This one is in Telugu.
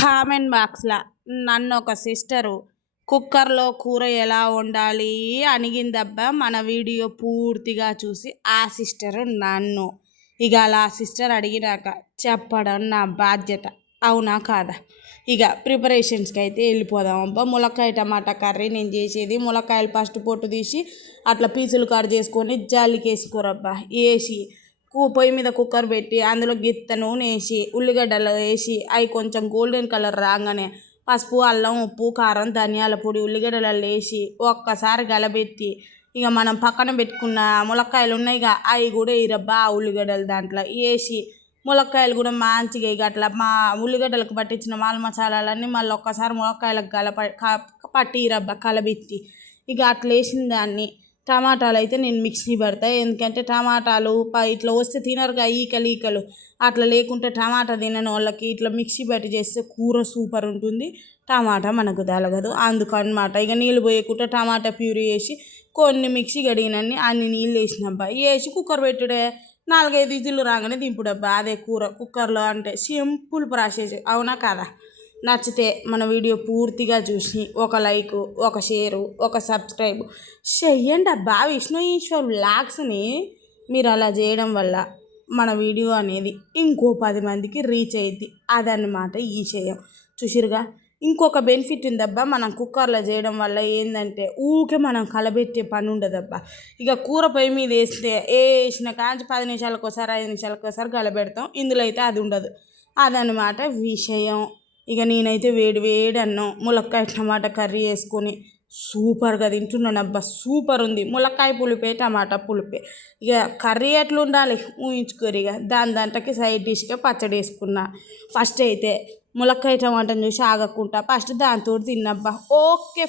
కామెంట్ బాక్స్లో నన్ను ఒక సిస్టరు కుక్కర్లో కూర ఎలా వండాలి అడిగిందబ్బా. మన వీడియో పూర్తిగా చూసి ఆ సిస్టరు నన్ను ఇక అలా సిస్టర్ అడిగినాక చెప్పడం నా బాధ్యత, అవునా కాదా? ఇక ప్రిపరేషన్స్కి అయితే వెళ్ళిపోదాం అబ్బా. ములక్కాయ టమాటా కర్రీ నేను చేసేది. ములక్కాయలు ఫస్ట్ పొట్టు తీసి అట్లా పీసులు కట్ చేసుకొని జాలికి వేసుకోరబ్బా. వేసి పొయ్యి మీద కుక్కర్ పెట్టి అందులో గిత్త నూనె వేసి ఉల్లిగడ్డలు వేసి అవి కొంచెం గోల్డెన్ కలర్ రాగానే పసుపు, అల్లం, ఉప్పు, కారం, ధనియాల పొడి ఉల్లిగడ్డలలో వేసి ఒక్కసారి గలబెట్టి ఇక మనం పక్కన పెట్టుకున్న ములక్కాయలు ఉన్నాయిగా అవి కూడా వేయరబ్బా. ఆ ఉల్లిగడ్డలు దాంట్లో వేసి ములక్కాయలు కూడా మంచిగా ఇక అట్లా మా ఉల్లిగడ్డలకు పట్టించిన మాల్ మసాలాలన్నీ మళ్ళీ ఒక్కసారి ములక్కాయలకు పట్టిరబ్బా కలబెట్టి. ఇక అట్లా వేసిన దాన్ని టమాటాలు అయితే నేను మిక్సీ పెడతాయి. ఎందుకంటే టమాటాలు ఇట్లా వస్తే తినరుగా ఈకలు అట్లా లేకుంటే టమాటా తినని వాళ్ళకి ఇట్లా మిక్సీ పెట్టి చేస్తే కూర సూపర్ ఉంటుంది. టమాటా మనకు తలగదు అందుకనమాట. ఇక నీళ్ళు పోయకుండా టమాటా ప్యూరీ వేసి కొన్ని మిక్సీ గడిగినన్ని అన్ని నీళ్ళు వేసినబ్బా. వేసి కుక్కర్ పెట్టుడే 4-5 విజిల్లు రాగానే దింపుడబ్బా. అదే కూర కుక్కర్లో అంటే సింపుల్ ప్రాసెస్, అవునా కాదా? నచ్చితే మన వీడియో పూర్తిగా చూసి ఒక లైక్, ఒక షేరు, ఒక సబ్స్క్రైబ్ చెయ్యండి అబ్బా. విష్ణు ఈశ్వర్ వ్లాగ్స్ని మీరు అలా చేయడం వల్ల మన వీడియో అనేది ఇంకో 10 మందికి రీచ్ అయ్యిద్ది. అదన్నమాట ఈ విషయం. చూసిరుగా, ఇంకొక బెనిఫిట్ ఉందబ్బా మనం కుక్కర్లో చేయడం వల్ల. ఏంటంటే ఊకే మనం కలబెట్టే పని ఉండదబ్బా. ఇక కూర పొయ్యి మీద వేసిన కాంచి 10 నిమిషాలకు ఒకసారి 5 నిమిషాలకు ఒకసారి కలబెడతాం. ఇందులో అయితే అది ఉండదు. అదనమాట విషయం. ఇక నేనైతే వేడి అన్నం ములక్కాయ టమాటా కర్రీ వేసుకొని సూపర్గా తింటున్నాను అబ్బా. సూపర్ ఉంది. ములక్కాయ పులిపే, టమాటా పులిపే. ఇక కర్రీ ఎట్లా ఉండాలి ఊహించుకోరు. ఇక దాంట్లోకి సైడ్ డిష్గా పచ్చడి వేసుకున్నా. ఫస్ట్ అయితే ములక్కాయ టమాటాని చూసి ఆగకుండా ఫస్ట్ దాంతో తిన్నబ్బా. ఓకే.